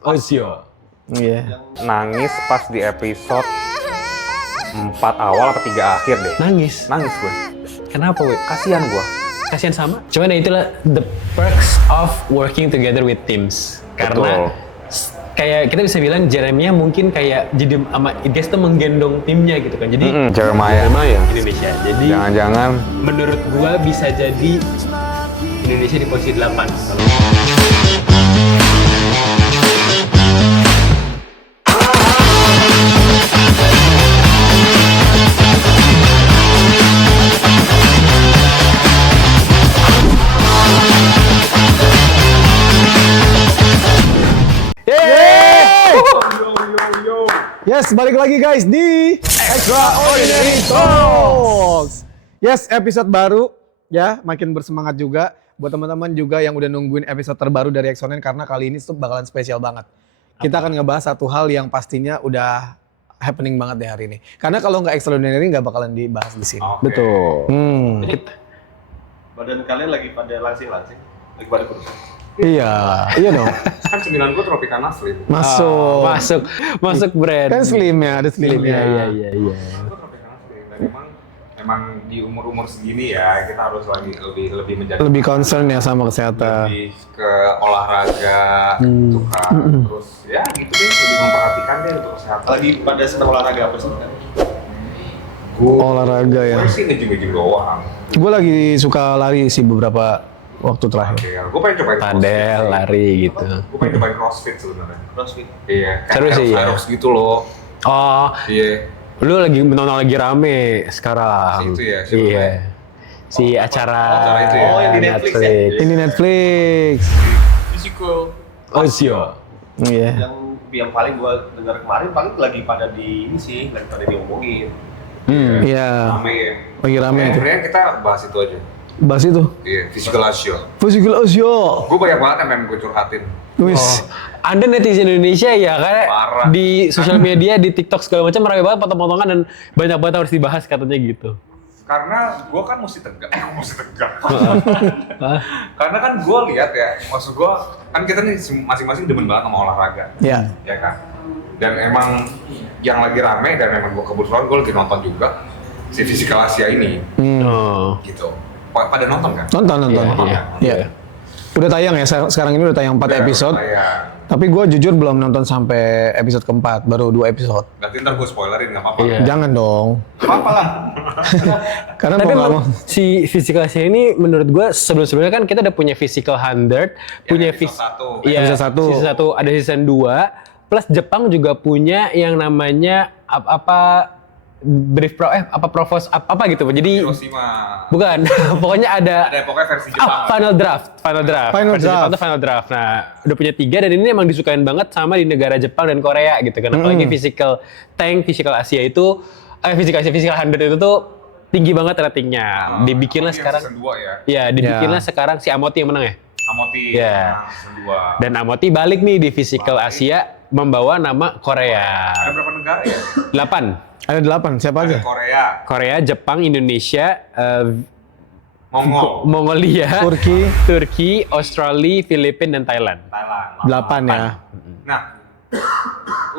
Ozio. Iya. Nangis pas di episode 4 awal apa 3 akhir deh. Nangis. Nangis gue. Kenapa, Wei? Kasihan gue. Kasihan sama. Cuman ya itulah the perks of working together with teams. Karena kayak kita bisa bilang Jeremiah mungkin kayak jadi sama Ilyas tuh menggendong timnya gitu kan. Jadi Jeremiah. Indonesia. Jadi Jangan-jangan menurut gua bisa jadi Indonesia di posisi 8 kalau Yes, balik lagi guys di Extraordinary Talks. Yes, episode baru ya, makin bersemangat juga buat teman-teman juga yang udah nungguin episode terbaru dari Extraordinary karena kali ini tuh bakalan spesial banget. Kita akan ngebahas satu hal yang pastinya udah happening banget deh hari ini. Karena kalau nggak Extraordinary nggak bakalan dibahas di sini. betul. Badan kalian lagi pada langsing-langsing, lagi pada kurus. Iya dong. Kan 9 gue Tropicana Slim. masuk brand. Kan slim ya, ada slimnya. Iya. Gue Tropicana Slim. Dan emang di umur-umur segini ya kita harus lagi lebih menjaga. Lebih concern ya sama kesehatan. Lebih ke olahraga, gitu kan. Terus ya gitu deh, lebih memperhatikan deh untuk kesehatan. Lagi pada senang olahraga apa sih? Olahraga ya. Gue sih ngejeng-ngejeng doang. Gue lagi suka lari sih beberapa waktu terakhir. Gue pengen cobain Padel, lari gitu. Gue pengen cobain CrossFit sebenarnya. CrossFit. Iya. Seru sih, ya. Harus gitu loh. Oh, Iya. lu lagi rame sekarang. Si itu ya, siapa Iya. ya? Si acara itu ya? Oh, yang di Netflix ya? Ini Netflix. Physical. Ozio. Iya. Yang paling gua dengar kemarin paling lagi pada di ini sih, lagi pada diomongin. Iya. Rame ya. Lagi rame itu. Sebenarnya kita bahas itu aja. Bahas itu. Iya, physical ratio. Physical Ozio. Gue banyak banget yang pengen gue curhatin. Wis. Anda netizen Indonesia ya, karena Parah. di sosial media, di TikTok segala macam ramai banget potong-potongan dan banyak banget harus dibahas katanya gitu. Karena gue kan mesti tegak. Karena kan gue lihat ya, maksud gue kan kita nih masing-masing demen banget sama olahraga. Iya. Ya kan? Dan emang yang lagi rame dan emang gue kebetulan gue lagi nonton juga si Physical Asia ini. Oh. Gitu. Pada nonton kan? Nonton. Iya. Iya. Udah tayang ya, sekarang ini udah tayang 4 episode. Tapi gue jujur belum nonton sampai episode keempat, baru 2 episode. Berarti ntar gue spoilerin, nggak apa-apa. Iya. Jangan dong. Apa lah? Karena Tapi mau nggak mau. si Physical Asia ini menurut gue sebelum-sebelumnya kan kita udah punya Physical 100, punya episode 1. Iya, Episode 1. season 1, ada season 2, plus Jepang juga punya yang namanya apa gitu. Jadi Hiroshima. bukan, pokoknya ada Pokoknya versi Jepang. Final draft. Final Versi Jepang draft. tuh final draft. Nah, udah punya 3 dan ini emang disukain banget sama di negara Jepang dan Korea gitu kan. Apalagi Physical Asia itu, Physical 100 itu tuh tinggi banget ratingnya. Dibikinlah Amoti yang sekarang. season 2 ya. Iya, dibikinlah sekarang si Amoti yang menang ya. Amoti Iya. season 2. Dan Amoti balik nih di Physical Asia membawa nama Korea. Ada berapa negara ya? 8. Ada 8, siapa aja? Ada Korea, Korea, Jepang, Indonesia, Mongol, Mongolia, Turki. Australia, Filipina, dan Thailand. Thailand. 8 ya. Nah,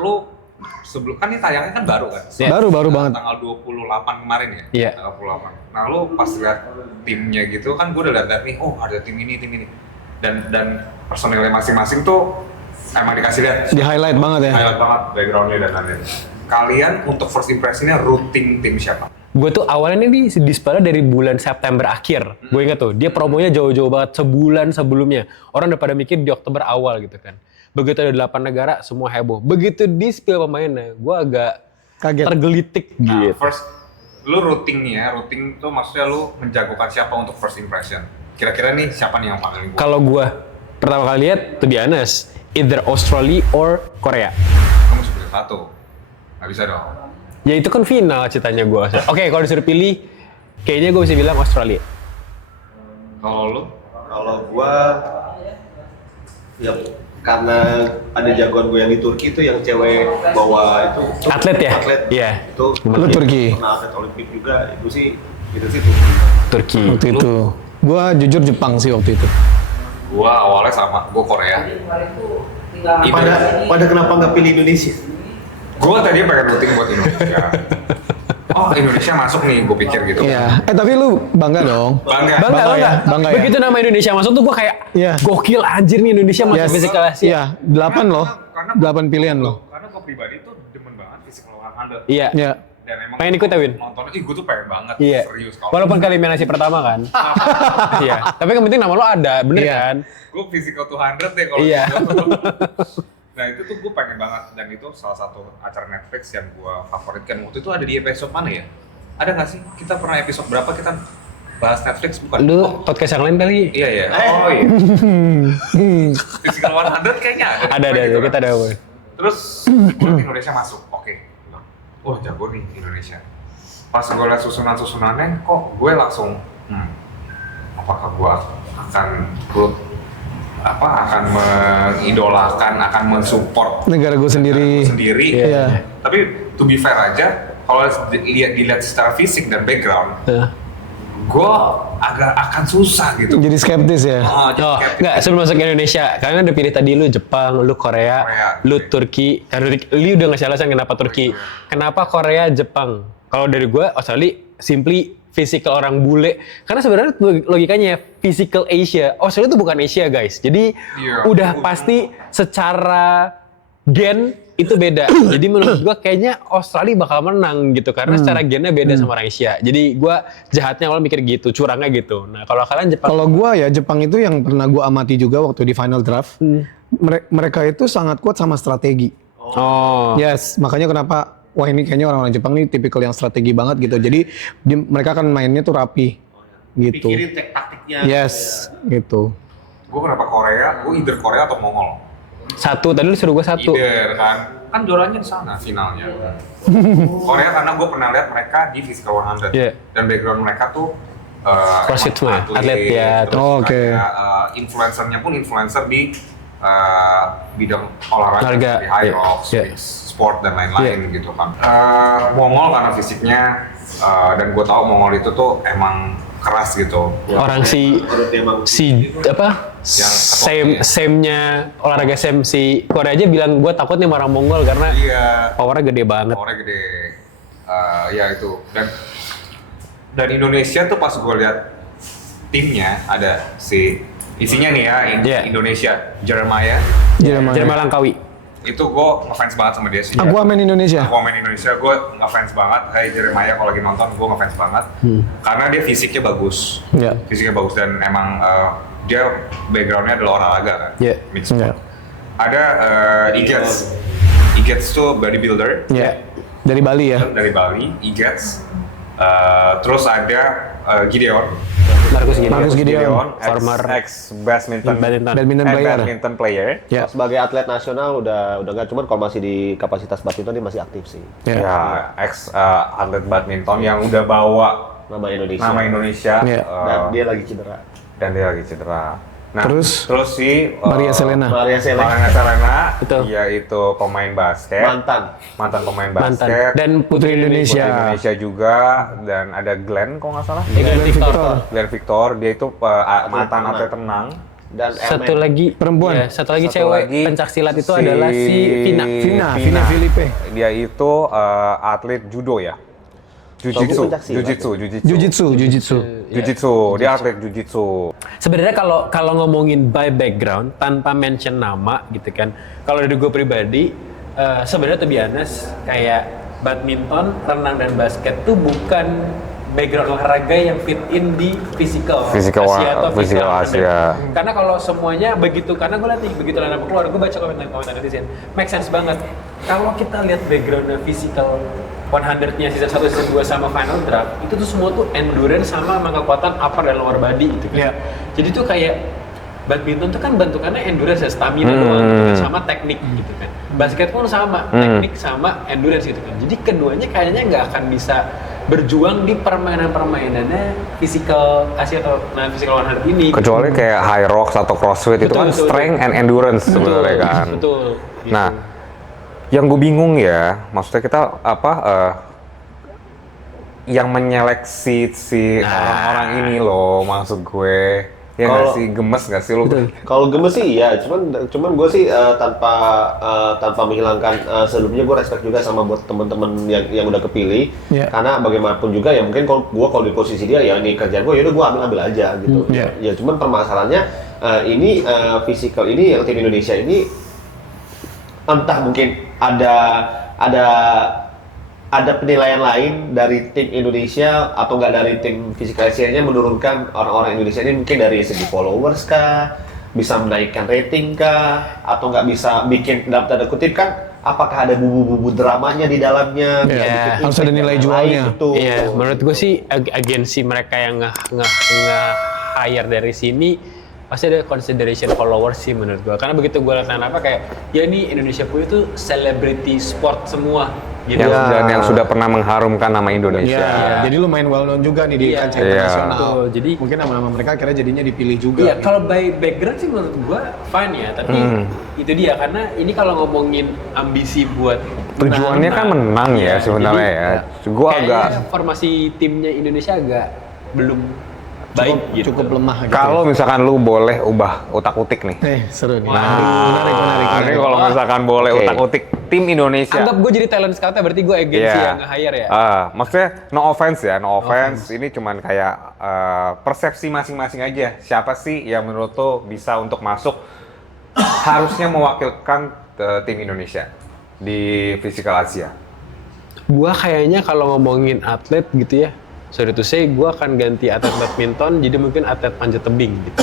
lu sebelum kan ini tayangnya kan baru kan? Iya. Baru banget. Tanggal 28 kemarin ya? Iya. Tanggal 28. Nah, lu pas lihat timnya gitu kan gue udah lihat nih, oh ada tim ini. Dan personilnya masing-masing tuh emang dikasih lihat. Di highlight banget ya. Highlight banget background-nya dan lain-lain. Kalian untuk first impression-nya routing tim siapa? Gue tuh awalnya nih di Spala dari bulan September akhir. Gue ingat tuh, dia promonya jauh-jauh banget, sebulan sebelumnya. Orang udah pada mikir di Oktober awal gitu kan. Begitu ada 8 negara, semua heboh. Begitu di spill pemainnya, gue agak Kaget. tergelitik gitu. First, lu routing tuh maksudnya lu menjagokan siapa untuk first impression? Kira-kira nih siapa nih yang paling Kalau gue pertama kali lihat, to be honest, either Australia or Korea. Kamu seperti satu. Nggak bisa dong. Ya itu kan final ceritanya gue. Oke, kalau disuruh pilih, kayaknya gue bisa bilang Australia. Kalau lu? Kalau gua ya karena ada jagoan gue yang di Turki itu yang cewek bawa itu Atlet ya? Atlet. Iya. Itu Lu Turki. pernah atlet Olimpik juga. Itu sih Turki. Turki. Waktu itu. Gua jujur Jepang sih waktu itu. Gue awalnya sama, gue Korea. Pada kenapa nggak pilih Indonesia? Gue tadinya pengen rooting buat Indonesia. Oh Indonesia masuk nih, gue pikir gitu. Iya. Tapi lu bangga dong. Bangga. Bangga ya? Begitu nama Indonesia masuk tuh gue kayak Iya. gokil anjir nih Indonesia masuk physical Asia. Iya, 8 loh. Karena 8 pilihan loh. Karena gue pribadi tuh demen banget physical 100. Iya. Iya. Dan emang Pengen ikut ya, Win? nonton, gue tuh pengen banget. Iya. Serius kalau. Walaupun kali eliminasi pertama kan. Iya. Tapi yang penting nama lo ada, bener Iya. kan? Gue physical 200 deh kalau Iya. gitu. Nah itu tuh gue pengen banget, dan itu salah satu acara Netflix yang gue favoritkan. Waktu itu ada di episode mana ya? Ada nggak sih? Kita pernah episode berapa kita bahas Netflix bukan? Lu podcast yang lain kali? Iya ya. Oh iya. Physical 100 kayaknya ada. Ada, Gitu kita kan. ada. Terus gue liat Indonesia masuk, oke. Oh jago nih Indonesia. Pas gue liat susunan-susunannya, kok gue langsung, apakah gue akan akan mengidolakan, akan mensupport Negara gue sendiri. sendiri. Iya. Tapi to be fair aja, kalau dilihat secara fisik dan background, gue agak akan susah gitu. Jadi skeptis ya. Oh, jadi Oh, skeptis. enggak, sebelum masuk ke Indonesia, kalian udah pilih tadi lu Jepang, lu Korea, lu Turki. Lu udah ngasih alasan kenapa Turki. Kenapa Korea, Jepang? Kalau dari gue, Australia simply physical orang bule. Karena sebenarnya logikanya physical Asia. Australia itu bukan Asia, guys. Jadi Iya. udah pasti secara gen itu beda. Jadi menurut gua kayaknya Australia bakal menang gitu karena secara gennya beda sama orang Asia. Jadi gua jahatnya awal mikir gitu, curangnya gitu. Nah, kalau kalian Jepang Kalau gua ya Jepang itu yang pernah gua amati juga waktu di final draft. Mereka itu sangat kuat sama strategi. Oh. Yes, makanya kenapa wah ini kayaknya orang-orang Jepang nih tipikal yang strategi banget gitu. Jadi mereka kan mainnya tuh rapi gitu. Pikirin taktiknya. Yes, gitu. Gue kenapa Korea? Gue either Korea atau Mongol. Satu, tadi lu suruh gua satu. Either kan juaranya di sana finalnya. Korea karena gue pernah lihat mereka di Physical 100 Iya. dan background mereka tuh CrossFit semua ya? Atlet ya, terus Oh, oke. ada, influencernya pun influencer di bidang olahraga Olahraga, seperti high iya. rocks, Iya. sport dan lain-lain gitu kan. Mongol karena fisiknya dan gue tahu Mongol itu tuh emang keras gitu. Orang si apa? Yang Same-nya olahraga Sam si Korea aja bilang gua takut nih sama orang Mongol karena Iya. powernya gede banget. Powernya gede. Ya itu. Dan Indonesia tuh pas gue lihat timnya ada si isinya nih ya Iya. Indonesia Jeremiah Jerman Langkawi. itu gue ngefans banget sama dia sih. Aku amen Indonesia. Aku main Indonesia, gue ngefans banget. Hai Jeremiah, kalau lagi nonton gue ngefans banget karena dia fisiknya bagus. Iya. Fisiknya bagus dan emang dia backgroundnya adalah olahraga kan, Iya. mixed sport. Iya. Ada Igets tuh bodybuilder. Iya. Dari Bali ya. Dari Bali, Igets. Terus ada Gideon. Marcus Gideon. Former ex badminton Badminton player. badminton player. Ya. Sebagai atlet nasional udah nggak, cuman kalau masih di kapasitas badminton dia masih aktif sih. Ya. Ya, ex atlet badminton yang udah bawa Nama Indonesia. nama Indonesia. Iya. Dan dia lagi cedera. Dan dia lagi cedera. Nah, Terus? si Maria Selena. Maria Selena. Maria Selena, Betul. dia itu pemain basket, mantan pemain Mantan. basket, Dan Putri Indonesia. Putri Indonesia juga, dan ada Glenn kalau nggak salah. Glenn Victor. Glenn Victor, dia itu mantan atlet renang. Dan Satu lagi Perempuan. ya, satu lagi Satu cewek lagi pencak silat itu adalah si Vina. Filipe. Dia itu atlet judo ya. Jiu-jitsu, pencak silat. Jiu-jitsu, dia atlet jiu-jitsu. Sebenarnya kalau ngomongin by background tanpa mention nama gitu kan. Kalau dari gue pribadi sebenarnya to be honest kayak badminton, renang dan basket tuh bukan background olahraga yang fit in di physical Asia atau physical Asia. Karena kalau semuanya begitu, karena gue lihat nih begitu lana keluar, gue baca komentar netizen, make sense banget. Kalau kita lihat background physical 100-nya season 1, season 2 sama final draft, itu tuh semua tuh endurance sama kekuatan upper dan lower body gitu kan. Jadi tuh kayak badminton tuh kan bentukannya endurance ya, stamina doang gitu kan, sama teknik gitu kan. Basket pun sama, teknik sama endurance gitu kan. Jadi keduanya kayaknya nggak akan bisa berjuang di permainan-permainannya physical Asia atau physical 100 ini. Kecuali kayak high rocks atau crossfit itu kan Betul, strength and endurance sebenarnya kan. Betul. Gitu. Nah, yang gue bingung ya, maksudnya kita yang menyeleksi si orang-orang ini loh, maksud gue Ya nggak Kalau- sih, gemes nggak sih lu? Kalau gemes sih iya, cuman gue sih tanpa menghilangkan sebelumnya gue respect juga sama buat teman-teman yang udah kepilih. Iya. Karena bagaimanapun juga ya mungkin kalau di posisi dia ya ini kerjaan gue, yaudah gue ambil aja gitu. Iya. Ya cuman permasalahannya ini physical ini yang tim Indonesia ini entah mungkin ada penilaian lain dari tim Indonesia atau nggak dari tim Physical Asia-nya menurunkan orang-orang Indonesia ini mungkin dari segi followers kah, bisa menaikkan rating kah, atau nggak bisa bikin dalam tanda kutip kan apakah ada bubu-bubu dramanya di dalamnya, bisa Iya, bikin harus ada impact nilai yang jualnya. lain gitu. Iya, menurut gue sih agensi mereka yang nge-hire dari sini pasti ada consideration followers sih menurut gue. Karena begitu gue lihat apa kayak ya ini Indonesia Puyo itu celebrity sport semua gitu. Yang, Ya. dan yang sudah pernah mengharumkan nama Indonesia. Iya. Jadi lumayan well known juga nih di Iya. kancah Iya. internasional. Betul. Jadi- mungkin nama-nama mereka akhirnya jadinya dipilih juga. Iya, kalau by background sih menurut gua fine ya, tapi itu dia karena ini kalau ngomongin ambisi buat Tujuannya kan menang ya sebenarnya ya. Gua kayaknya agak formasi timnya Indonesia agak belum baik gitu. cukup lemah gitu. kalau misalkan lu boleh ubah utak-utik nih. seru nih. Nah, menarik. ini kalau misalkan boleh Oke. utak-utik tim Indonesia. Anggap gue jadi talent scout berarti gue agensi Iya. yang nge-hire ya. Maksudnya no offense ya, no offense. Ini cuman kayak persepsi masing-masing aja. Siapa sih yang menurut lo bisa untuk masuk harusnya mewakilkan tim Indonesia di Physical Asia? Gua kayaknya kalau ngomongin atlet gitu ya, sorry to say, gue akan ganti atlet badminton jadi mungkin atlet panjat tebing gitu.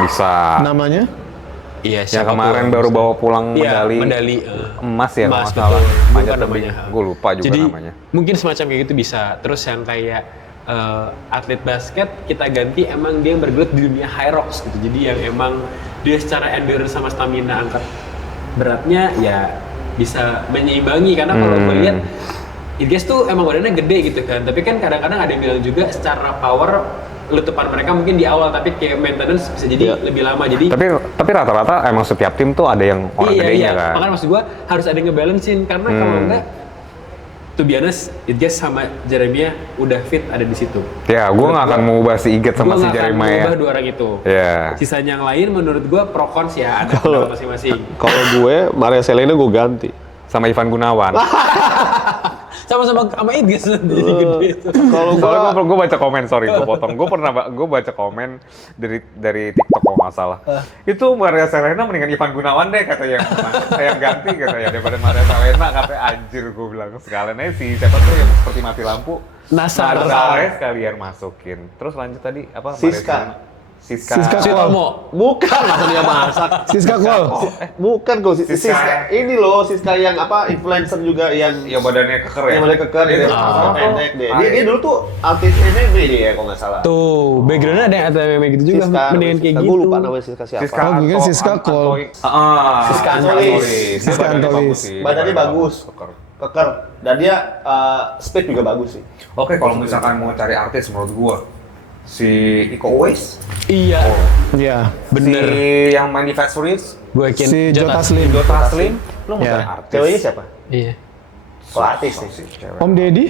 Bisa. Namanya? Iya, Yang kemarin baru bawa pulang Iya, medali, medali emas ya kalau emas, nggak salah. betul. Panjat Lupa tebing. namanya. Gue lupa juga Jadi, namanya. mungkin semacam kayak gitu bisa. Terus yang kayak atlet basket kita ganti emang dia yang bergelut di dunia high rocks gitu. Jadi yang emang dia secara endurance sama stamina angkat beratnya ya bisa menyeimbangi karena kalau gue lihat Idges tuh emang badannya gede gitu kan. Tapi kan kadang-kadang ada yang bilang juga secara power letupan mereka mungkin di awal tapi kayak maintenance bisa jadi lebih lama. Jadi Tapi rata-rata emang setiap tim tuh ada yang orang gedenya kan. Makanya maksud gua harus ada yang ngebalancein karena kalau enggak to be honest, Idges sama Jeremiah udah fit ada di situ. Ya, gue nggak akan mengubah si Iget sama Gua si nggak akan Jeremiah. mengubah dua orang itu. Ya. Sisanya yang lain menurut gua pro cons ya ada pendapat masing-masing. Kalau gue Maria Selena gue ganti. Sama Ivan Gunawan. Sama-sama sama Idges jadi gede itu. Kalau Soalnya gue baca komen, sorry gue potong. Gue baca komen dari TikTok kalau nggak salah. Itu Maria Selena mendingan Ivan Gunawan deh kata yang ganti katanya daripada Maria Selena katanya anjir gue bilang sekalian aja sih siapa tuh yang seperti mati lampu. Nasar. Sekalian masukin. Terus lanjut tadi apa? Siska. Siska. Sutomo. Bukan, masa dia masak. Siska Kol. Bukan kok, Siska. ini loh Siska yang apa influencer juga yang Ya badannya keker ya. yang mulai keker dia pendek deh. Dia dulu tuh artis MMA dia kalau nggak salah. Tuh, backgroundnya ada yang MMA gitu juga, mendingan kayak gitu. Gue lupa namanya Siska siapa. Siska Oh, mungkin Siska Kol. Siska Antolis. Siska Antolis. Badannya bagus. Keker. Dan dia speed juga bagus sih. Oke, kalau misalkan mau cari artis menurut gua si Iko Uwais, Iya, Iya. bener. si yang main di Fast Furious, Gue yakin Si Jota Slim. Jota Slim, lu mau Ya. cari artis? Ceweknya siapa? Iya. Oh, artis sih. Cewek. Om Deddy?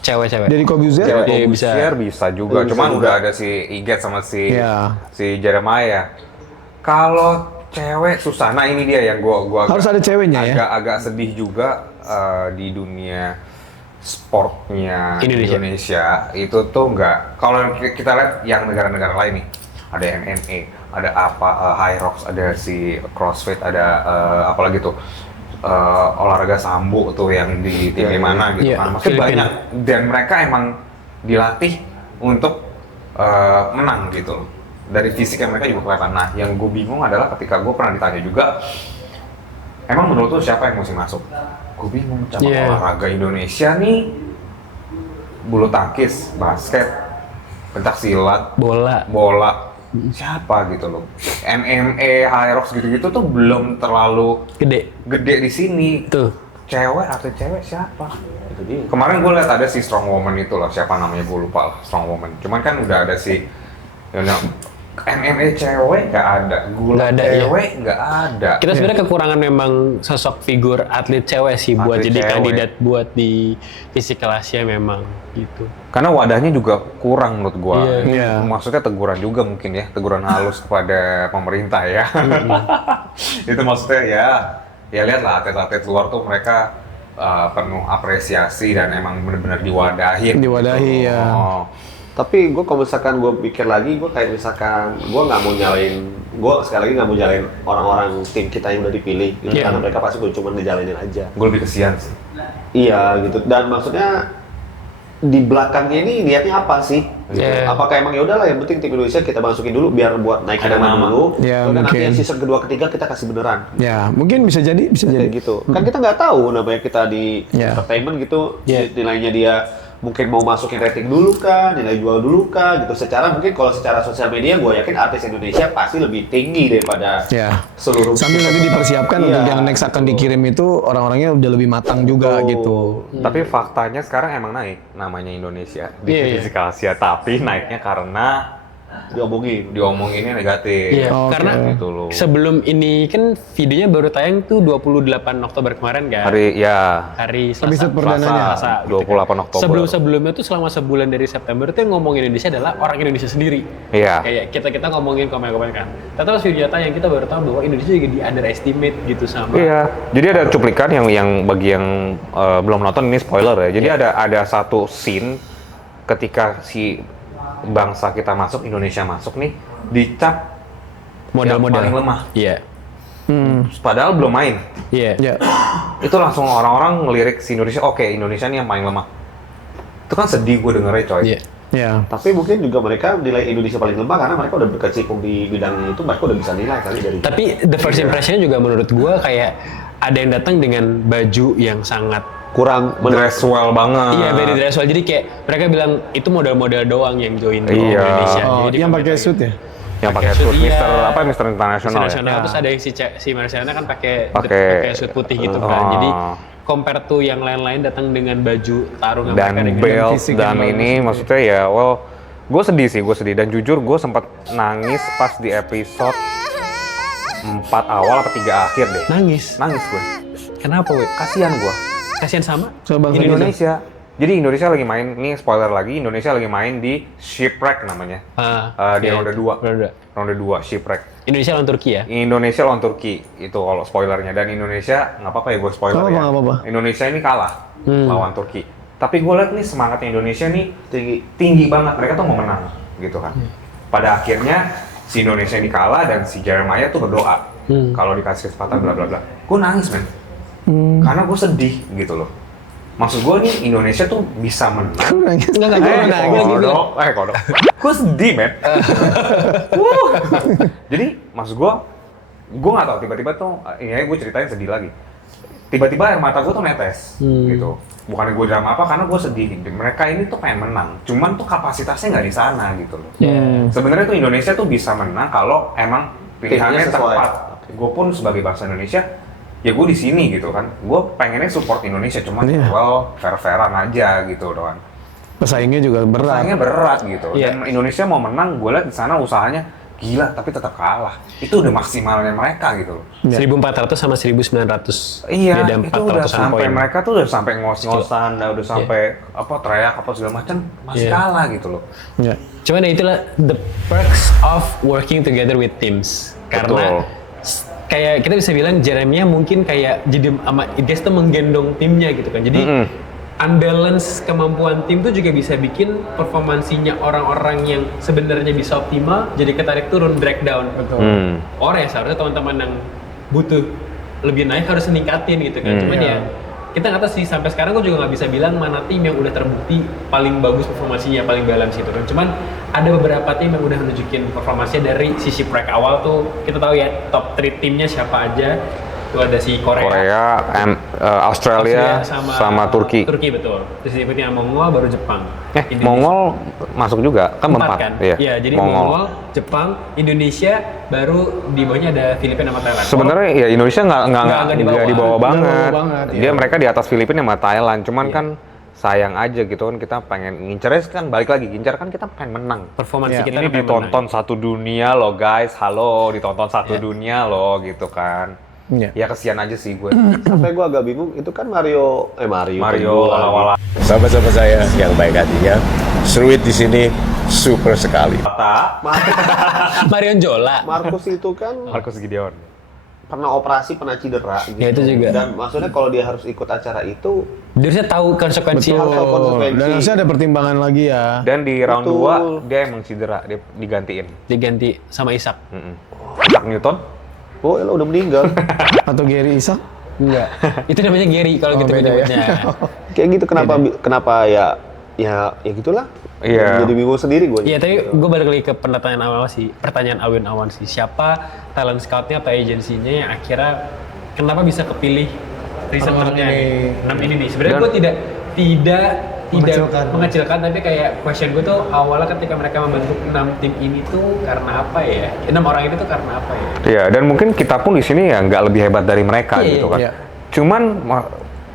Cewek-cewek. Deddy Kobuzer? Cewek Iya, Kobusier bisa juga, Bisa cuman juga. udah ada si Iget sama si Iya. Jeremiah. Kalau cewek Susana ini dia yang gua Harus ada ceweknya ya? agak sedih juga di dunia sportnya Indonesia. Indonesia itu tuh nggak, kalau kita lihat yang negara-negara lain nih, ada MMA, ada apa High Rocks, ada si CrossFit, ada apalagi tuh olahraga sambo tuh yang di tim mana gitu Iya, kan, maksudnya Filipina. banyak dan mereka emang dilatih untuk menang gitu loh. Dari fisiknya mereka juga kelihatan. Nah, yang gue bingung adalah ketika gue pernah ditanya juga, emang menurut lu siapa yang mesti masuk? Gue bingung, cabang Iya. olahraga Indonesia nih, bulu tangkis, basket, pencak silat, Bola. bola, siapa gitu loh. MMA, High Rocks gitu-gitu tuh belum terlalu Gede. gede di sini. Tuh. Cewek, artis cewek siapa? Itu dia. Kemarin gue lihat ada si Strong Woman itu loh, siapa namanya gue lupa lah, Strong Woman. Cuman kan udah ada si MMA cewek nggak ada, gula Nggak ada, ya. cewek nggak ada. Kita sebenarnya kekurangan memang sosok figur atlet cewek sih buat Atlet jadi cewek. kandidat buat di Physical Asia memang gitu. Karena wadahnya juga kurang menurut gua. Iya. Ini Iya. maksudnya teguran juga mungkin ya, teguran halus kepada pemerintah ya. Itu maksudnya ya lihatlah atlet-atlet luar tuh mereka penuh apresiasi dan emang benar-benar diwadahi. Diwadahi, ya. Oh. Tapi gue kalau misalkan gue pikir lagi, gue kayak misalkan gue nggak mau nyalain, gue sekali lagi nggak mau nyalain orang-orang tim kita yang udah dipilih, gitu, Iya. karena mereka pasti gue cuma ngejalanin aja. Gue lebih kesian sih. Iya gitu. Dan maksudnya di belakangnya ini niatnya apa sih? Iya. Apakah emang ya udahlah yang penting tim Indonesia kita masukin dulu biar buat naikin Ada nama nama. dulu. Ya, Dan nanti mungkin. yang season kedua ketiga kita kasih beneran. Ya, mungkin bisa jadi. Kayak gitu. Kan kita nggak tahu namanya kita di Ya. entertainment gitu, Ya. nilainya dia mungkin mau masukin rating dulu kah, nilai jual dulu kah, gitu. Secara mungkin kalau secara sosial media, gue yakin artis Indonesia pasti lebih tinggi daripada Ya. seluruh. Sambil nanti dipersiapkan Iya, untuk yang next akan dikirim itu orang-orangnya udah lebih matang juga gitu. Tapi faktanya sekarang emang naik namanya Indonesia di Iya, iya. Physical Asia, tapi naiknya karena diomonginnya negatif. Iya, Oke. karena Gitu loh. sebelum ini kan videonya baru tayang tuh 28 Oktober kemarin kan. Hari Selasa. Episode perdananya. Selasa, gitu 28 kan. Oktober. Sebelum-sebelumnya tuh selama sebulan dari September tuh yang ngomong Indonesia adalah orang Indonesia sendiri. Iya. Kayak kita ngomongin komen-komen kan. Tapi pas video tayang kita baru tahu bahwa Indonesia juga di underestimate gitu sama. Iya. Jadi ada cuplikan yang bagi yang belum nonton, ini spoiler ya. Jadi ada satu scene ketika si bangsa kita masuk, Indonesia masuk nih, dicap Model-model. yang paling lemah. Iya. Padahal belum main. Iya. Ya. Itu langsung orang-orang ngelirik si Indonesia, oke Indonesia nih yang paling lemah. Itu kan sedih gue dengernya coy. Iya. Ya. Tapi mungkin juga mereka nilai Indonesia paling lemah karena mereka udah berkecimpung di bidangnya itu, mereka udah bisa nilai kali dari. Tapi the first impression juga menurut gua kayak ada yang datang dengan baju yang sangat kurang Dress well banget. iya very dress well. Jadi kayak mereka bilang itu model-model doang yang join di Iya. Indonesia. Oh, Jadi yang komen pakai lagi. suit ya? Yang pakai Pakai suit, suit, Mister iya. apa Mister International ya? Nasional. Terus ada yang si Marciana kan pakai suit putih gitu kan. Oh. Jadi compare to yang lain-lain datang dengan baju tarung yang Dan mereka dengan belt fisik dan yang ini bagus. maksudnya ya, well, gue sedih dan jujur gue sempat nangis pas di episode 4 awal apa 3 akhir deh. nangis. Nangis gue. Kenapa, weh? Kasihan gue. Kasihan sama Coba bangsa Indonesia. Jadi Indonesia lagi main, ini spoiler lagi, Indonesia lagi main di Shipwreck namanya. Di ronde 2. Ronde 2 Shipwreck. Indonesia lawan Turki ya? Indonesia lawan Turki, itu kalau spoilernya. Dan Indonesia, nggak apa-apa ya gue spoiler Nggak ya. apa-apa. Indonesia ini kalah lawan Turki. Tapi gue liat nih semangatnya Indonesia nih tinggi banget, mereka tuh mau menang gitu kan. Pada akhirnya si Indonesia ini kalah dan si Jeremiah tuh berdoa kalau dikasih kesempatan bla bla bla. Gue nangis men, karena gue sedih gitu loh. Maksud gue nih Indonesia tuh bisa menang. Enggak, Kodok. Gue sedih men. Jadi maksud gue nggak tahu tiba-tiba tuh, ini gue ceritain sedih lagi. Tiba-tiba air mata gue tuh netes, gitu. Bukannya gue drama apa, karena gue sedih. Mereka ini tuh pengen menang, cuman tuh kapasitasnya nggak di sana gitu loh. Sebenarnya tuh Indonesia tuh bisa menang kalau emang pilihannya Timnya sesuai. tepat. Gue pun sebagai bangsa Indonesia, ya gue di sini gitu kan. Gue pengennya support Indonesia, cuman Iya. well fair-fairan aja gitu doang. Pesaingnya juga berat. Pesaingnya berat gitu. Iya. Dan Indonesia mau menang, gue lihat di sana usahanya gila, tapi tetap kalah. Itu udah maksimalnya mereka gitu loh. 1400 sama 1900. Iya, Beda itu udah 400-an sampai poin. mereka tuh udah sampai ngos-ngosan, udah sampai apa teriak apa segala macam, masih Iya. kalah gitu loh. Ya. Cuman ya itulah the perks of working together with teams. Karena kayak kita bisa bilang Jeremia mungkin kayak jadi sama Iges tuh menggendong timnya gitu kan. Jadi unbalance kemampuan tim tuh juga bisa bikin performansinya orang-orang yang sebenarnya bisa optimal jadi ketarik turun, breakdown. Betul. Orang ya seharusnya teman-teman yang butuh lebih naik harus ningkatin gitu kan. Cuman ya kita nggak tahu sih, sampai sekarang gue juga nggak bisa bilang mana tim yang udah terbukti paling bagus performasinya, paling balance itu. Cuman ada beberapa tim yang udah nunjukin performasinya dari sisi break awal tuh. Kita tahu ya top 3 timnya siapa aja. Tuh ada si Korea, Australia sama Turki. Turki betul. Terus diikuti sama Mongol, baru Jepang. Indonesia. Mongol masuk juga, kan 4 kan? Iya, Iya, jadi Mongol, Jepang, Indonesia, baru di bawahnya ada Filipina sama Thailand. Sebenarnya ya Indonesia nggak Nggak di bawah. di bawah banget. banget, Dia mereka di atas Filipina sama Thailand. Cuman kan sayang aja gitu kan, kita pengen ngincernya kan, balik lagi ngincer kan, kita pengen menang. Performansi Iya. kita Ini kan ditonton menang. satu dunia loh guys, halo, ditonton satu Iya. dunia loh gitu kan. Iya. Ya kesian aja sih gue. Sampai gue agak bingung, itu kan Mario Mario awal-awal Sahabat-sahabat saya yang baik hatinya, Sruit di sini super sekali. Marion Jola. Marcus itu kan Marcus Gideon. pernah operasi, pernah cedera gitu. Ya, itu juga. Dan maksudnya kalau dia harus ikut acara itu, Dia harusnya tahu konsekuensi. Betul. Tahu konsekuensi. Dan harusnya ada pertimbangan lagi ya. Dan di round Betul. 2 dia emang cedera, dia digantiin. Diganti sama Ishak. Isaac Newton. oh ya udah meninggal. Atau Gary Ishak? Enggak. Itu namanya Gary kalau gitu beda ya. menyebutnya. Kayak gitu kenapa ya gitulah. Iya. Jadi bingung sendiri gue. Iya, tapi gue balik lagi ke pertanyaan Awin Awan sih. Siapa talent scoutnya atau agensinya yang akhirnya kenapa bisa kepilih recent Orang-orang ini. 6 ini nih? Sebenarnya Dan- gue tidak Mengecilkan. mengecilkan, tapi kayak question gue tuh awalnya ketika mereka membentuk 6 tim ini tuh karena apa ya? 6 orang ini tuh karena apa ya? Iya, dan mungkin kita pun di sini ya nggak lebih hebat dari mereka Iya, gitu kan. iya. Cuman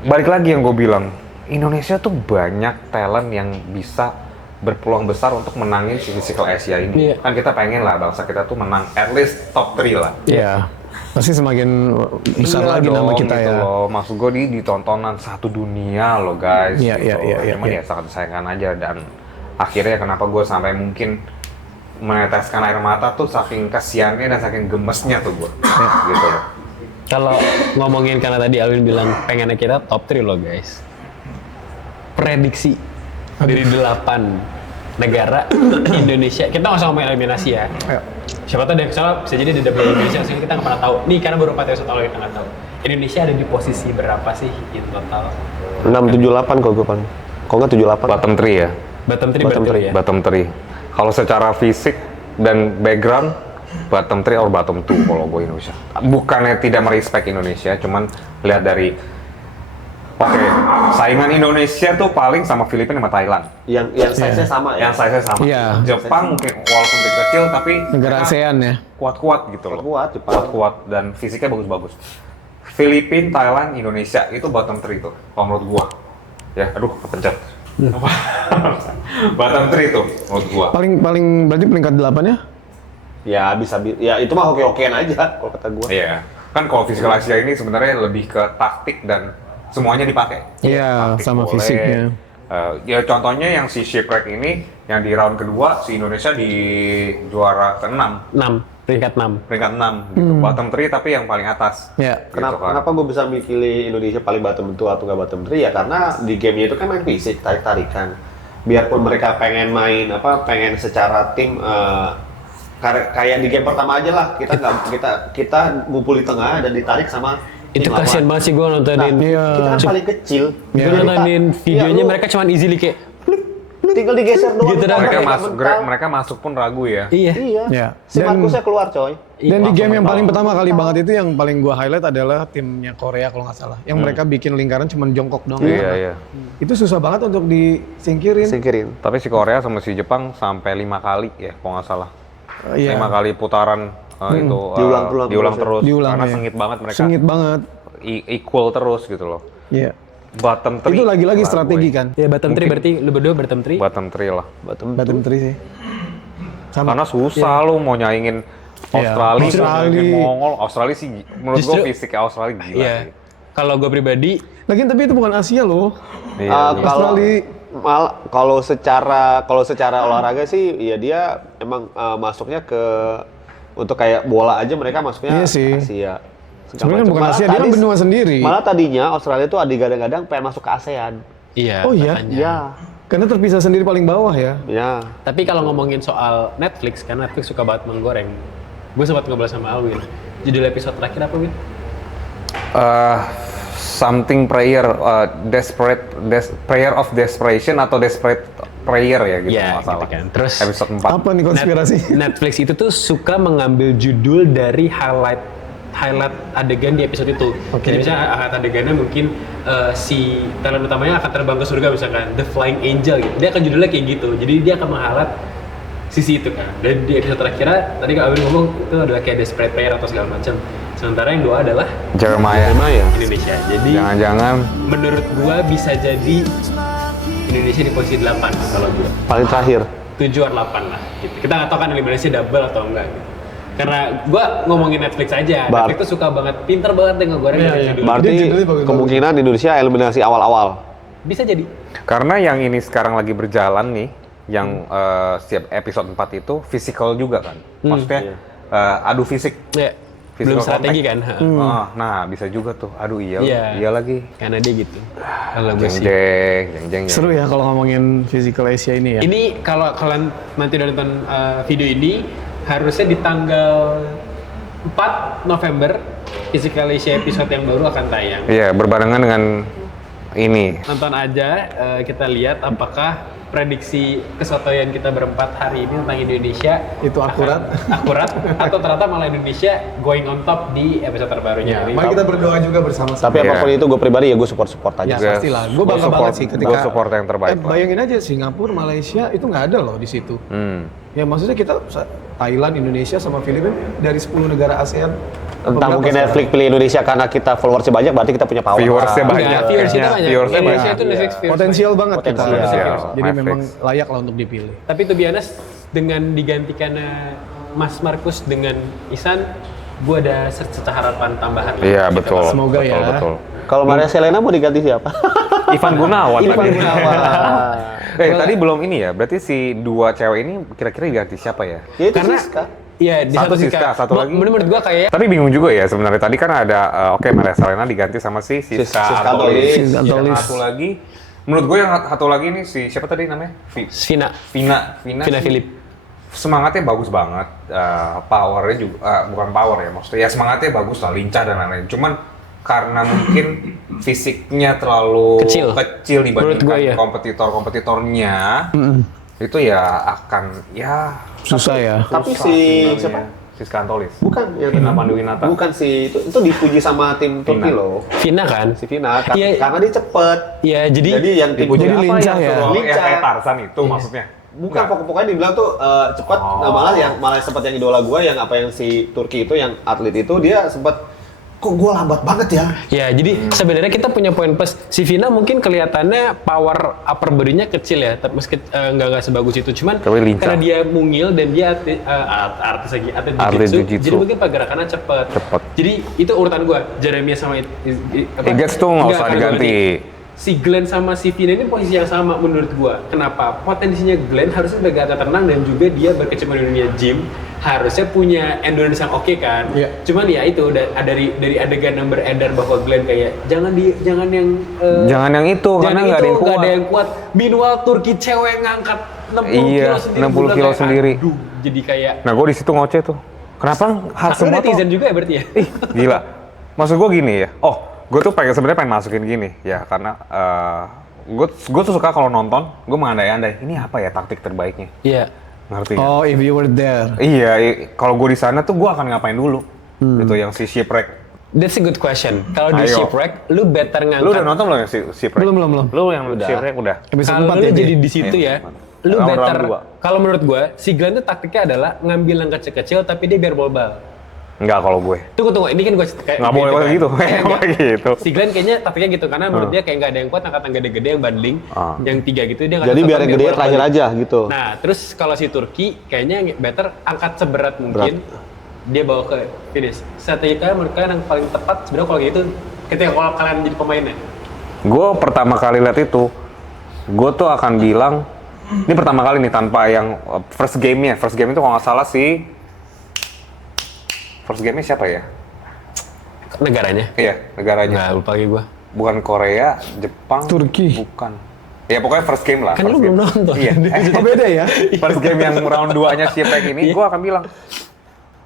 balik lagi yang gue bilang, Indonesia tuh banyak talent yang bisa berpeluang besar untuk menangin si Physical Asia ini. Iya. Kan kita pengen lah bangsa kita tuh menang at least top 3 lah. Iya. Pasti semakin besar Iya lagi nama dong, kita gitu ya. loh. Maksud gue di tontonan satu dunia loh guys. Iya, gitu. iya, iya, Cuman iya. ya sangat disayangkan aja, dan akhirnya kenapa gue sampai mungkin meneteskan air mata tuh saking kasiannya dan saking gemesnya tuh gue. Gitu loh. Kalau ngomongin karena tadi Alwin bilang pengennya kita top 3 loh guys. Prediksi dari 8 negara Indonesia, kita nggak usah ngomongin eliminasi ya. Ayo. Siapa tahu ada kesalahan, bisa jadi ada double Indonesia, sehingga kita nggak pernah tahu. Nih karena baru 4 episode awal kita nggak tahu. Indonesia ada di posisi berapa sih in total? 678 kalau gue paling. Kalau nggak 78. Bottom 3 ya. Bottom 3 Bottom berarti three. ya. Bottom 3. Kalau secara fisik dan background, bottom 3 or bottom 2 kalau gue Indonesia. Bukannya tidak merespek Indonesia, cuman lihat dari saingan Indonesia tuh paling sama Filipina sama Thailand. Yang size-nya sama ya. Yang size-nya sama. Iya. Jepang mungkin walaupun kecil tapi Negara mereka ASEAN ya. kuat-kuat gitu loh. Kuat, Jepang. Kuat-kuat dan fisiknya bagus-bagus. Filipina, Thailand, Indonesia itu bottom 3 tuh kalau menurut gua. Ya, aduh kepencet. Bottom 3 tuh menurut gua. Paling berarti peringkat 8 ya? Ya bisa ya itu mah hoki-hokian aja kalau kata gue. Iya. Kan kalau Physical Asia ini sebenarnya lebih ke taktik dan semuanya dipakai. Iya, Taktik sama boleh. fisiknya. Ya contohnya yang si Shipwreck ini yang di round kedua si Indonesia di juara ke-6, 6, peringkat 6. peringkat 6 gitu. Bottom 3 tapi yang paling atas. Ya. Gitu kan. Kenapa gue bisa pilih Indonesia paling bottom 2 atau nggak bottom 3 ya karena di gamenya itu kan main fisik, tarik-tarikan. Biarpun mereka pengen main pengen secara tim kayak di game pertama aja lah kita ngumpul di tengah dan ditarik sama Itu tim lawan. kasihan banget sih gue nontonin. Iya. Kita kan paling kecil. Iya. Gue nontonin videonya lu mereka cuma easily kayak tinggal digeser doang. Gitu dah. Mereka Mereka masuk mental. mereka masuk pun ragu ya. iya. Iya. Ya. Si Dan- Marcusnya keluar coy. Dan di Langsung game yang mental. paling pertama kali banget itu yang paling gua highlight adalah timnya Korea kalau nggak salah. Yang mereka bikin lingkaran cuma jongkok dong. Iya, iya. Itu susah banget untuk disingkirin. Singkirin. Tapi si Korea sama si Jepang sampai 5 kali ya kalau nggak salah. Iya. 5 kali putaran itu Diulang terus. Diulang, karena ya. sengit banget mereka. Sengit banget. Equal terus gitu loh. Iya. Bottom 3. Itu lagi-lagi strategi kan. Ya bottom 3 Mungkin. berarti lu berdua bottom 3. Bottom 3 lah. Bottom 3 sih. Sama. Karena susah lu mau nyaingin Iya. Australia, mau Australia. nyaingin Mongol. Australia sih menurut Justru- gua fisiknya Australia gila Iya. sih. Kalau gue pribadi, Lagian tapi itu bukan Asia loh. Iya, Kalau Australia. kalau secara olahraga sih ya dia emang masuknya ke untuk kayak bola aja mereka masuknya Iya sih. Asia. Sebenarnya kan bukan Malah Asia, dia kan tadi- benua sendiri. Malah tadinya Australia tuh digadang-gadang pengen masuk ke ASEAN. iya. Oh iya? katanya. Iya. Karena terpisah sendiri paling bawah ya. Ya. Tapi kalau ngomongin soal Netflix, kan Netflix suka banget menggoreng. Gue sempat ngobrol sama Alwin. Judul episode terakhir apa, Win? Something prayer, prayer of desperation atau desperate prayer ya gitu Iya, masalah. gitu kan. Terus Episode 4. Apa nih konspirasi? Netflix itu tuh suka mengambil judul dari highlight adegan di episode itu. Jadi misalnya highlight adegannya mungkin si talent utamanya akan terbang ke surga misalkan The Flying Angel gitu. Dia akan judulnya kayak gitu. Jadi dia akan menghighlight sisi itu kan. Dan di episode terakhir tadi Kak Alwin ngomong itu adalah kayak desperate prayer atau segala macam. Sementara yang dua adalah Jeremiah. Indonesia. Jadi Jangan-jangan menurut gua bisa jadi Indonesia di posisi 8 kalau gue. Paling terakhir. 7 atau 8 lah gitu. Kita nggak tahu kan eliminasi double atau enggak gitu. Karena gue ngomongin Netflix aja, Netflix tuh suka banget, pinter banget deh ngegoreng dari judul. Berarti Dia judulnya bagus-bagus. kemungkinan Indonesia eliminasi awal-awal. Bisa jadi. Karena yang ini sekarang lagi berjalan nih, yang setiap episode 4 itu physical juga kan. Maksudnya adu fisik. Ya, belum Physical strategi contact. kan. Ha. Nah, bisa juga tuh. Aduh iya Iya. lagi. Karena dia gitu. Kalau gue Jeng sih. jeng, jeng. Seru ya kalau ngomongin Physical Asia ini ya. Ini kalau kalian nanti udah nonton video ini, harusnya di tanggal 4 November Physical Asia episode yang baru akan tayang. Iya, berbarengan dengan ini. Nonton aja, kita lihat apakah prediksi kesotoyan kita berempat hari ini tentang Indonesia Itu akurat? akurat atau ternyata malah Indonesia going on top di episode terbarunya. Ini. Mari kita berdoa juga bersama-sama. Tapi Iya. apapun itu gue pribadi ya gue support aja. Ya Juga. pastilah, gue bangga Gua banget support- sih ketika gua support yang terbaik lah. bayangin aja Singapura, Malaysia itu nggak ada loh di situ. Ya maksudnya kita Thailand, Indonesia sama Filipina dari 10 negara ASEAN. Entah beberapa mungkin sekarang. Netflix pilih Indonesia karena kita followersnya banyak, berarti kita punya power. Viewersnya lah. banyak. Enggak, viewersnya Iya, banyak. viewersnya Indonesia banyak. itu Netflix viewers Potensial banget kita. Potensial. Jadi Netflix. memang layak lah untuk dipilih. Tapi to be honest, dengan digantikannya Mas Markus dengan Isan, gue ada secerca harapan tambahan. Iya, Gitu, betul. Mas. Semoga betul, ya. Betul. Kalau Maria Selena mau diganti siapa? Ivan Gunawan Ivan tadi. Gunawan. Tadi belum ini ya. Berarti si dua cewek ini kira-kira diganti siapa ya? Ya itu Karena Siska. Iya, di Satu satu Siska, satu lagi. menurut gue kayak Tapi bingung juga ya sebenarnya. Tadi kan ada oke Maria Selena diganti sama si Siska Siska Antolis. Siska Yang Antolis. satu lagi menurut gue yang satu lagi ini si siapa tadi namanya? Vina Vina Vina sih Philip. semangatnya bagus banget, powernya juga bukan power ya maksudnya ya semangatnya bagus lah, lincah dan lain-lain. Cuman karena mungkin fisiknya terlalu Kecil. Menurut dibandingkan gua ya. kompetitornya, itu ya akan ya Susah ya. Tapi susah si sebenarnya. siapa? Siska Antolis. Bukan yang Vina Panduwinata. Bukan sih, itu dipuji sama tim Turki Vina. loh. Vina kan? Si Vina Iya. karena dia cepet. Iya, jadi yang tim Dipuji Jadi apa lincah yang ya? suruh- Lincah. kayak Tarzan itu maksudnya. Bukan, pokoknya dibilang tuh cepet. Oh. Nah, malah sempat yang idola gue yang apa yang si Turki itu yang atlet itu dia sempat kok gue lambat banget ya. ya jadi sebenarnya kita punya poin plus. Si Vina mungkin kelihatannya power upper body-nya kecil ya, tapi meski nggak sebagus itu. Cuman Tapi lincah. karena dia mungil dan dia artis lagi atlet Atlet jiu-jitsu, jiu-jitsu. jadi mungkin pergerakannya cepet. Jadi itu urutan gua. Jeremy sama Eggers tuh nggak usah diganti. Si Glenn sama si Vina ini posisi yang sama menurut gua. Kenapa? Potensinya Glenn harusnya sebagai atlet tenang dan juga dia berkecimpung di dunia gym, harusnya punya endurance yang oke kan. Iya. Cuman ya itu dari adegan yang beredar bahwa Glenn kayak jangan yang Jangan yang itu karena nggak ada yang nggak kuat. ada yang kuat. Meanwhile Turki cewek ngangkat 60 Iya, kilo sendiri. 60 gua kilo kayak, sendiri. Aduh, jadi kayak Nah, gue di situ ngoceh tuh. Kenapa Aku semua netizen tuh? juga ya berarti ya? Ih, gila. Maksud gue gini ya. Oh, gue tuh sebenarnya pengen masukin gini ya karena gue tuh suka kalau nonton, gue mengandai-andai ini apa ya taktik terbaiknya. Iya. Ngerti nggak? Oh, if you were there. Iya, kalau gue di sana tuh gue akan ngapain dulu? Gitu yang si shipwreck. That's a good question. Kalau di Ayo. shipwreck, lu better ngangkat. Lu udah nonton belum yang shipwreck? Belum. Lu yang shipwreck udah. Episode Kalau 4 lu ya. jadi Di? di situ Iya. ya, lu Round better. dua. Kalau menurut gua, si Glenn tuh taktiknya adalah ngambil yang kecil-kecil tapi dia biar bal. Enggak kalau gue. Tunggu, ini kan gua kayak Nggak boleh kan. gitu. Kayak Nggak boleh gitu. Si Glenn kayaknya taktiknya gitu karena menurut dia kayak nggak ada yang kuat angkatan gede-gede yang banding, yang 3 gitu dia nggak Jadi cocok biar yang dia gede bolak-balik. terakhir aja gitu. Nah, terus kalau si Turki kayaknya better angkat seberat mungkin. Dia bawa ke finish. Strategi kalian menurut kalian yang paling tepat sebenarnya kalau gitu ketika kalau kalian jadi pemainnya. Gue pertama kali lihat itu, gue tuh akan bilang, ini pertama kali nih tanpa yang first game-nya. First game itu kalau nggak salah first game-nya siapa ya? Negaranya? Iya, negaranya. Nggak lupa lagi gua. Bukan Korea, Jepang, Turki. bukan. Ya pokoknya first game lah. Kan lu first game. belum nonton. Iya. Oh, beda ya? First game yang round 2-nya shipwreck ini, gue akan bilang,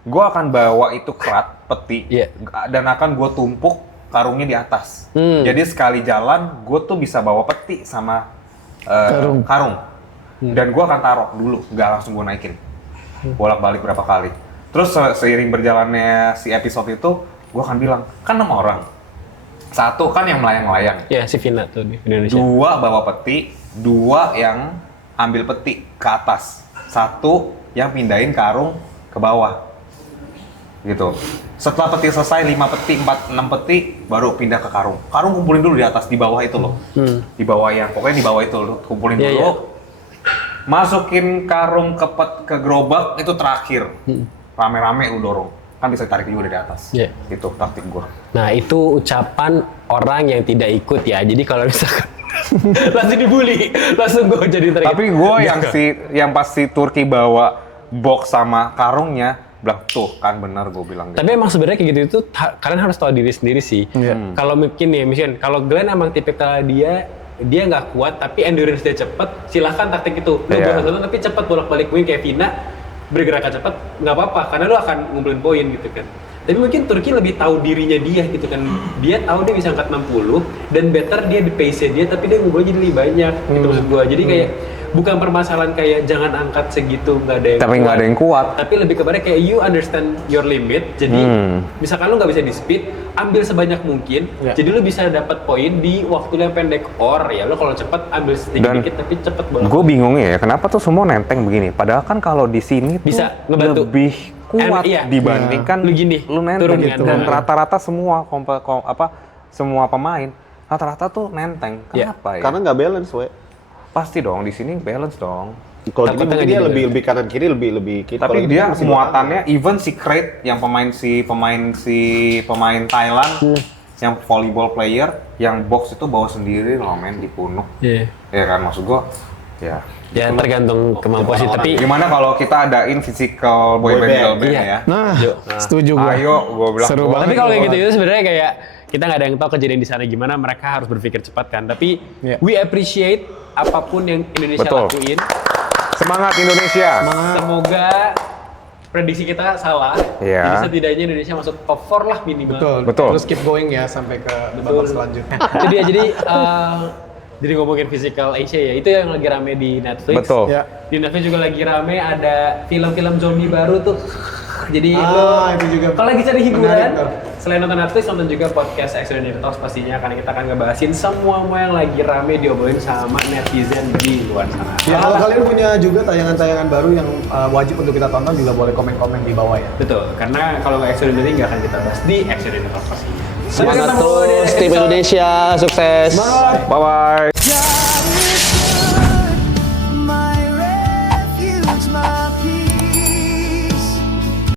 gue akan bawa itu kerat, peti, Iya. dan akan gue tumpuk karungnya di atas. Jadi sekali jalan, gue tuh bisa bawa peti sama karung. Dan gue akan taruh dulu, nggak langsung gue naikin. Bolak-balik berapa kali. Terus seiring berjalannya si episode itu, gue akan bilang, kan 6 orang. Satu kan yang melayang-layang. Ya, si Vina tuh di Indonesia. 2 bawa peti, 2 yang ambil peti ke atas. 1 yang pindahin karung ke bawah. gitu. Setelah peti selesai 5 peti, 4, 6 peti baru pindah ke karung. Karung kumpulin dulu di atas, di bawah itu loh. Di bawah yang pokoknya di bawah itu lo kumpulin Iya, dulu. iya. Masukin karung ke gerobak itu terakhir. Rame-rame lu dorong. Kan bisa tarik juga dari atas. Iya. Itu taktik gua. Nah, itu ucapan orang yang tidak ikut ya. Jadi kalau misalkan langsung dibully, langsung gue jadi target. Tapi gue yang pas si Turki bawa box sama karungnya, bilang tuh kan bener gue bilang gitu. Tapi emang sebenarnya kayak gitu itu kalian harus tahu diri sendiri sih. Kalau mungkin nih, misalkan kalau Glenn emang tipikal dia nggak kuat tapi endurance dia cepet, silahkan taktik itu. Lu Iya. satu tapi cepet bolak-balik wing kayak Vina, bergerak cepet nggak apa-apa karena lu akan ngumpulin poin gitu kan. Tapi mungkin Turki lebih tahu dirinya dia gitu kan. Dia tahu dia bisa angkat 60 dan better dia di pace dia tapi dia ngumpulin jadi lebih banyak gitu maksud gua. Jadi kayak bukan permasalahan kayak jangan angkat segitu nggak ada yang Tapi nggak ada yang kuat. tapi lebih kepada kayak you understand your limit. Jadi misalkan lu nggak bisa di speed, ambil sebanyak mungkin. Jadi lu bisa dapat poin di waktu yang pendek. Or ya lu kalau cepet ambil sedikit dikit tapi cepet banget. Gue bingung ya, kenapa tuh semua nenteng begini? Padahal kan kalau di sini tuh Bisa ngebantu. lebih kuat Iya. dibandingkan Lu gini, lu nenteng turun gitu. kan. Dan rata-rata semua semua pemain rata-rata tuh nenteng. Iya. Kenapa ya? Karena nggak balance, we. Pasti dong di sini balance dong. Kalau Takutnya gini mungkin nggak dia jadi lebih kanan kiri lebih kiri. Tapi Kalau gini dia kan masih muatannya even si Crate yang pemain Thailand yang volleyball player yang box itu bawa sendiri loh men di punuk. Iya. Ya kan maksud gua ya. Ya tergantung kemampuan sih tapi Gimana kalau kita adain physical boyband girl band Iya. ya? Nah, setuju gue. Ayo, gua bilang Seru gua- banget. tapi kalau kayak gitu itu sebenarnya kayak kita nggak ada yang tahu kejadian di sana gimana, mereka harus berpikir cepat kan. Tapi we appreciate apapun yang Indonesia Betul. lakuin. Semangat Indonesia. Semoga prediksi kita salah. Iya. Jadi setidaknya Indonesia masuk top 4 lah minimal. Betul. Terus keep going ya sampai ke babak selanjutnya. Itu dia jadi ngomongin physical Asia ya, itu yang lagi rame di Netflix. Betul. Ya. Di Netflix juga lagi rame ada film-film zombie baru tuh. Jadi itu juga kalau lagi cari hiburan, menarik tuh. selain nonton Netflix, nonton juga podcast Extraordinary Talks pastinya, karena kita akan ngebahasin semua yang lagi rame diobrolin sama netizen di luar sana. Ya, kalau kalian punya juga tayangan-tayangan baru yang wajib untuk kita tonton juga boleh komen-komen di bawah ya. Betul, karena kalau nggak Extraordinary nggak akan kita bahas di Extraordinary Talks pastinya. Sampai Semangat ketemu di terus tim episode- Indonesia, sukses. Bye bye. My refuge, my